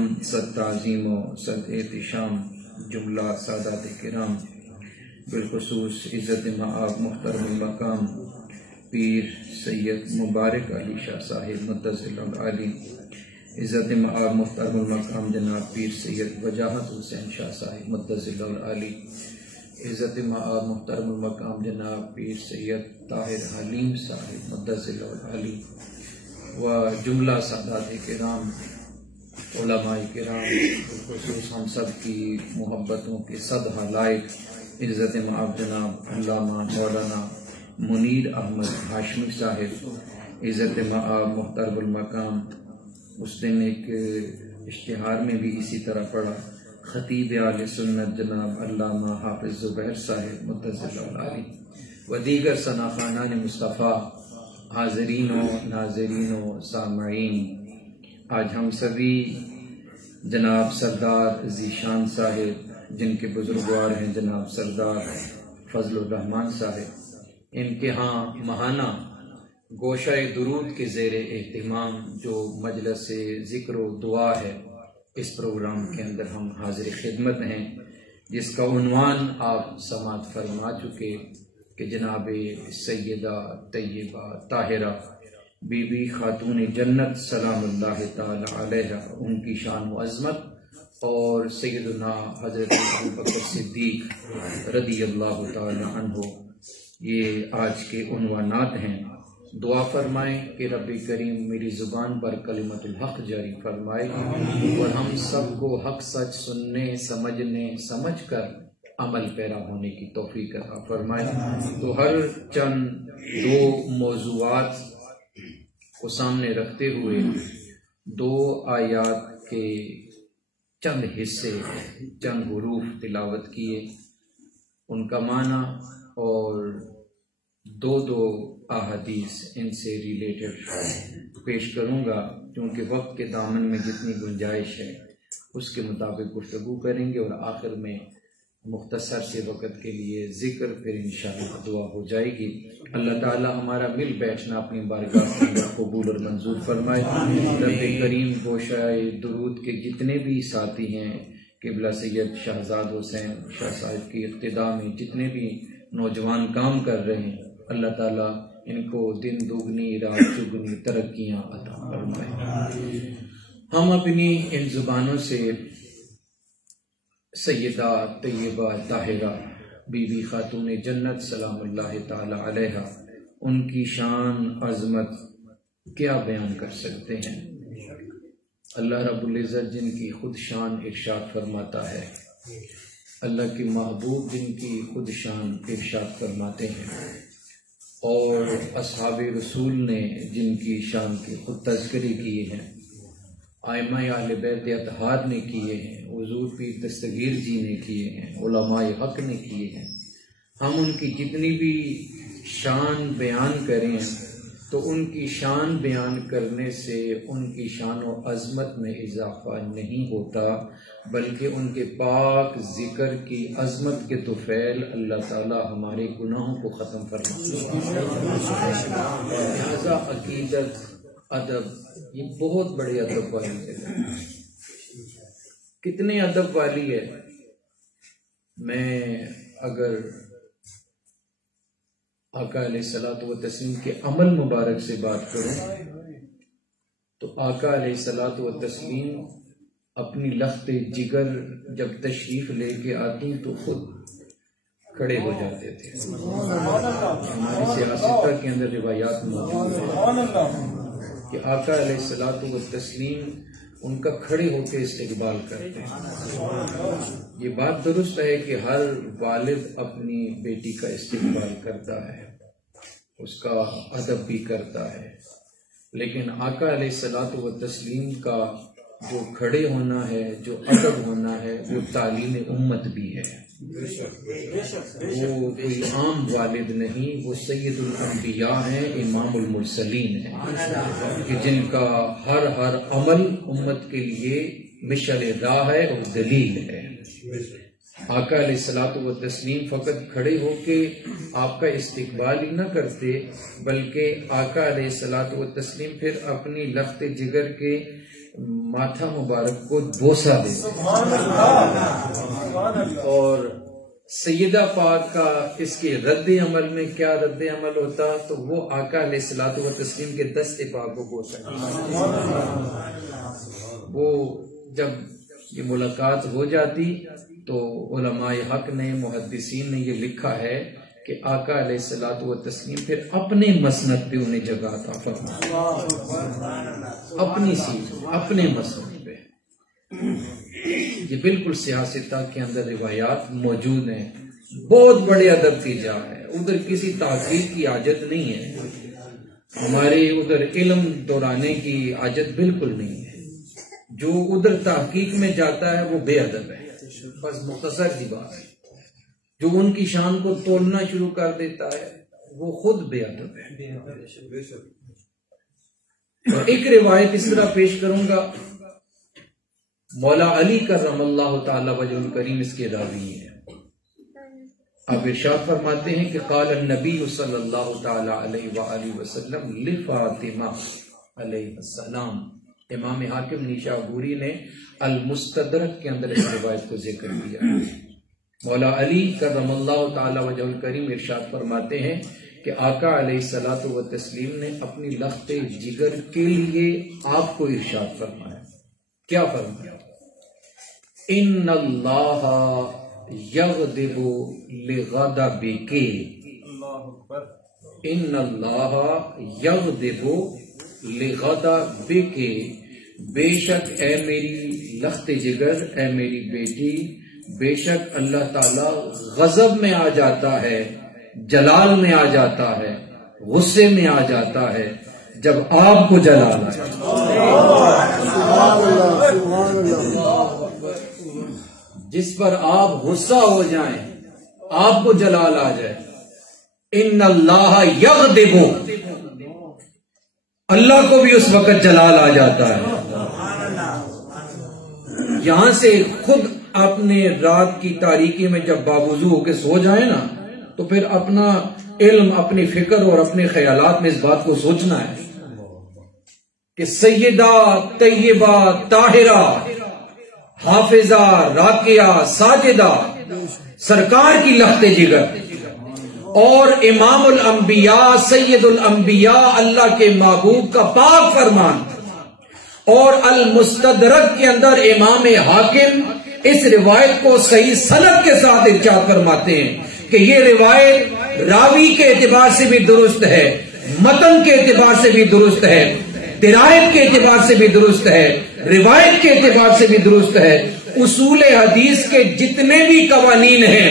تمام صد تعظیم و صد احتشام جملہ سادات کرام، بالخصوص عزت مآب محترم المقام پیر سید مبارک علی شاہ صاحب مدثر العالی، عزت مآب محترم المقام جناب پیر سید وجاہت حسین شاہ صاحب مدثر العالی، عزت مآب محترم المقام جناب پیر سید طاہر حلیم صاحب مدثر العالی و جملہ سادات کرام، علماء کرام، بالخصوص ہم سب کی محبتوں کے صدحہ لائق عزت مآب جناب علامہ مولانا منیر احمد ہاشمی صاحب، عزت مآب محترم المقام، اس دن ایک اشتہار میں بھی اسی طرح پڑھا، خطیب اہل سنت جناب علامہ حافظ زبیر صاحب مدثر العالی و دیگر ثناخانان مصطفیٰ، حاضرین و ناظرین و سامعین، آج ہم سبھی جناب سردار ذیشان صاحب جن کے بزرگوار ہیں جناب سردار فضل الرحمان صاحب، ان کے ہاں ماہانہ گوشہ درود کے زیر اہتمام جو مجلس ذکر و دعا ہے، اس پروگرام کے اندر ہم حاضر خدمت ہیں، جس کا عنوان آپ سماعت فرما چکے کہ جناب سیدہ طیبہ طاہرہ بی بی خاتون جنت سلام اللہ تعالی علیہ، ان کی شان و عظمت اور سیدنا حضرت ابوبکر صدیق رضی اللہ تعالی عنہ، یہ آج کے عنوانات ہیں۔ دعا فرمائیں کہ رب کریم میری زبان پر کلمت الحق جاری فرمائے اور ہم سب کو حق سچ سننے، سمجھنے، سمجھ کر عمل پیرا ہونے کی توفیق عطا فرمائے۔ تو ہر چند دو موضوعات کو سامنے رکھتے ہوئے دو آیات کے چند حصے، چند حروف تلاوت کیے، ان کا معنی اور دو احادیث ان سے ریلیٹڈ پیش کروں گا، کیونکہ وقت کے دامن میں جتنی گنجائش ہے اس کے مطابق گفتگو کریں گے، اور آخر میں مختصر سے وقت کے لیے ذکر، پھر انشاءاللہ دعا ہو جائے گی۔ اللہ تعالی ہمارا مل بیٹھنا اپنی بارگاہ کے اندر قبول اور منظور فرمائے۔ رب کریم گوشہ درود کے جتنے بھی ساتھی ہیں، قبلہ سید شہزاد حسین شاہ صاحب کی اقتداء میں جتنے بھی نوجوان کام کر رہے ہیں، اللہ تعالیٰ ان کو دن دوگنی رات چگنی ترقیاں عطا فرمائے۔ ہم اپنی ان زبانوں سے سیدہ طیبہ طاہرہ بی بی خاتون جنت سلام اللہ تعالی علیہ، ان کی شان عظمت کیا بیان کر سکتے ہیں۔ اللہ رب العزت جن کی خود شان ارشاد فرماتا ہے، اللہ کے محبوب جن کی خود شان ارشاد فرماتے ہیں، اور اصحاب رسول نے جن کی شان کی خود تذکری کیے ہیں، ائمہ اہل بیت اتحاد نے کیے ہیں، حضور پیر دستگیر جی نے کیے ہیں، علماء حق نے کیے ہیں، ہم ان کی جتنی بھی شان بیان کریں تو ان کی شان بیان کرنے سے ان کی شان و عظمت میں اضافہ نہیں ہوتا، بلکہ ان کے پاک ذکر کی عظمت کے طفیل اللہ تعالی ہمارے گناہوں کو ختم فرماتا ہے۔ لہذا عقیدت، ادب، یہ بہت بڑے ادب والی ہے۔ کتنے ادب والی ہے؟ میں اگر آقا علیہ الصلوۃ والتسلیم کے عمل مبارک سے بات کروں تو آقا علیہ الصلوۃ والتسلیم اپنی لخت جگر جب تشریف لے کے آتی تو خود کھڑے ہو جاتے تھے۔ ہماری سیاستہ کے اندر روایات موجود ہیں کہ آقا علیہ الصلوۃ والتسلیم ان کا کھڑے ہو کے استقبال کرتے ہیں۔ یہ بات درست ہے کہ ہر والد اپنی بیٹی کا استقبال کرتا ہے، اس کا ادب بھی کرتا ہے، لیکن آقا علیہ الصلوۃ والتسلیم کا جو کھڑے ہونا ہے، جو ادب ہونا ہے، وہ تعلیم امت بھی ہے۔ وہ کوئی عام والد نہیں، وہ سید الانبیاء ہیں، امام المرسلین ہیں، کہ جن کا ہر عمل امت کے لیے مشعل راہ ہے اور دلیل ہے۔ آقا علیہ الصلوۃ والتسلیم فقط کھڑے ہو کے آپ کا استقبال ہی نہ کرتے، بلکہ آقا علیہ الصلوۃ والتسلیم پھر اپنی لخت جگر کے ماتھا مبارک کو بوسہ دیتے، اور سیدہ پاک کا اس کے رد عمل میں کیا رد عمل ہوتا تو وہ آقا علیہ الصلوۃ والتسلیم کے دست پاک کو بوسہ وہ جب یہ ملاقات ہو جاتی تو علماء حق نے، محدثین نے یہ لکھا ہے کہ آقا علیہ الصلوۃ والتسلیم پھر اپنے مسند پہ انہیں جگہ عطا فرمایا، اپنی سیٹ، اپنے مسند پہ۔ یہ بالکل سیاستہ کے اندر روایات موجود ہیں، بہت بڑے ادب کی جا ہے، ادھر کسی تحقیق کی حاجت نہیں ہے، ہمارے ادھر علم دورانے کی حاجت بالکل نہیں ہے، جو ادھر تحقیق میں جاتا ہے وہ بے ادب ہے، بس مختصر سی بات ہے، جو ان کی شان کو تولنا شروع کر دیتا ہے وہ خود بے ادب ہے۔ اور ایک روایت اس طرح پیش کروں گا، مولا علی کرم اللہ تعالی وجہ الکریم اس کے راوی ہیں، آپ ارشاد فرماتے ہیں کہ قال النبی صلی اللہ تعالی علیہ وآلہ وسلم لفاطمہ علیہ السلام۔ امام حاکم نیشابوری نے المستدرک کے اندر اس روایت کو ذکر کیا۔ مولا علی کرم اللہ تعالی وجہ الکریم ارشاد فرماتے ہیں کہ آقا علیہ الصلوۃ والتسلیم نے اپنی لخت جگر کے لیے آپ کو ارشاد فرمایا، کیا فرمایا؟ ان اللہ یغضب لغضبک، ان اللہ یغضب لغضبک، بے شک اے میری لخت جگر، اے میری بیٹی، بے شک اللہ تعالی غضب میں آ جاتا ہے، جلال میں آ جاتا ہے، غصے میں آ جاتا ہے جب آپ کو جلال آ جائے، جس پر آپ غصہ ہو جائیں، آپ کو جلال آ جائے۔ ان اللہ یغضب، اللہ کو بھی اس وقت جلال آ جاتا ہے۔ یہاں سے خود اپنے رات کی تاریکی میں جب باوضو ہو کے سو جائیں نا تو پھر اپنا علم، اپنی فکر اور اپنے خیالات میں اس بات کو سوچنا ہے کہ سیدہ طیبہ طاہرہ حافظہ راقیہ ساجدہ سرکار کی لخت جگر اور امام الانبیاء سید الانبیاء اللہ کے محبوب کا پاک فرمان، اور المستدرک کے اندر امام حاکم اس روایت کو صحیح سند کے ساتھ ارشاد فرماتے ہیں کہ یہ روایت راوی کے اعتبار سے بھی درست ہے، متن کے اعتبار سے بھی درست ہے، درایت کے اعتبار سے بھی درست ہے، روایت کے اعتبار سے بھی درست ہے۔ اصول حدیث کے جتنے بھی قوانین ہیں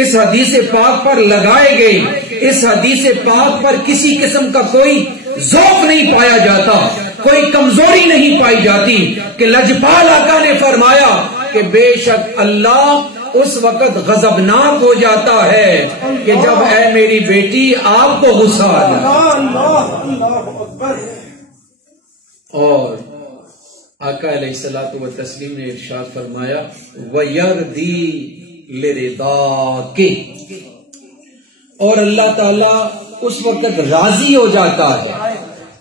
اس حدیث پاک پر لگائے گئے، اس حدیث پاک پر کسی قسم کا کوئی ذوق نہیں پایا جاتا، کوئی کمزوری نہیں پائی جاتی کہ لجپال آقا نے فرمایا کہ بے شک اللہ اس وقت غضبناک ہو جاتا ہے کہ جب اے میری بیٹی آپ کو غصہ آ جائے۔ اور آقا علیہ الصلوۃ والتسلیم نے ارشاد فرمایا وَيَرْضِي لِرِضَاكِ، اور اللہ تعالیٰ اس وقت راضی ہو جاتا ہے،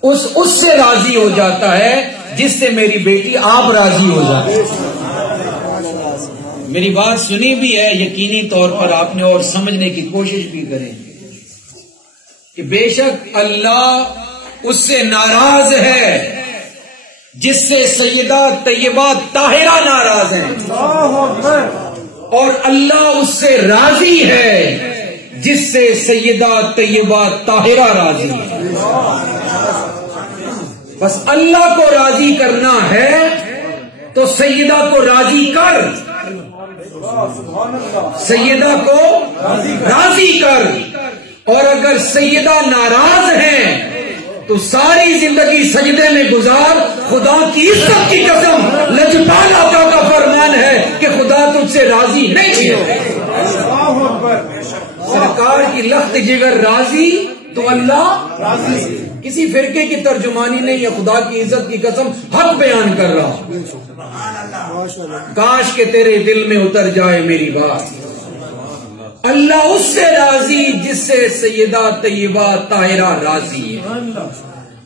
اس سے راضی ہو جاتا ہے جس سے میری بیٹی آپ راضی ہو جاتے ہیں۔ میری بات سنی بھی ہے یقینی طور پر آپ نے، اور سمجھنے کی کوشش بھی کریں کہ بے شک اللہ اس سے ناراض ہے جس سے سیدہ طیبہ طاہرہ ناراض ہیں، اور اللہ اس سے راضی ہے جس سے سیدہ طیبہ طاہرہ راضی ہے۔ بس اللہ کو راضی کرنا ہے تو سیدہ کو راضی کر، سیدہ کو راضی کر، اور اگر سیدہ ناراض ہیں تو ساری زندگی سجدے میں گزار، خدا کی عزت کی قسم لجپال آقا کا فرمان ہے کہ خدا تجھ سے راضی نہیں ہے۔ سرکار کی لخت جگر راضی تو اللہ راضی، کسی فرقے کی ترجمانی نہیں ہے، خدا کی عزت کی قسم حق بیان کر رہا ہوں۔ کاش کہ تیرے دل میں اتر جائے میری بات، اللہ اس سے راضی جس سے سیدہ طیبہ طاہرہ راضی ہے،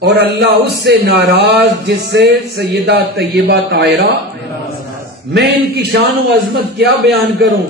اور اللہ اس سے ناراض جس سے سیدہ طیبہ طاہرہ. میں ان کی شان و عظمت کیا بیان کروں.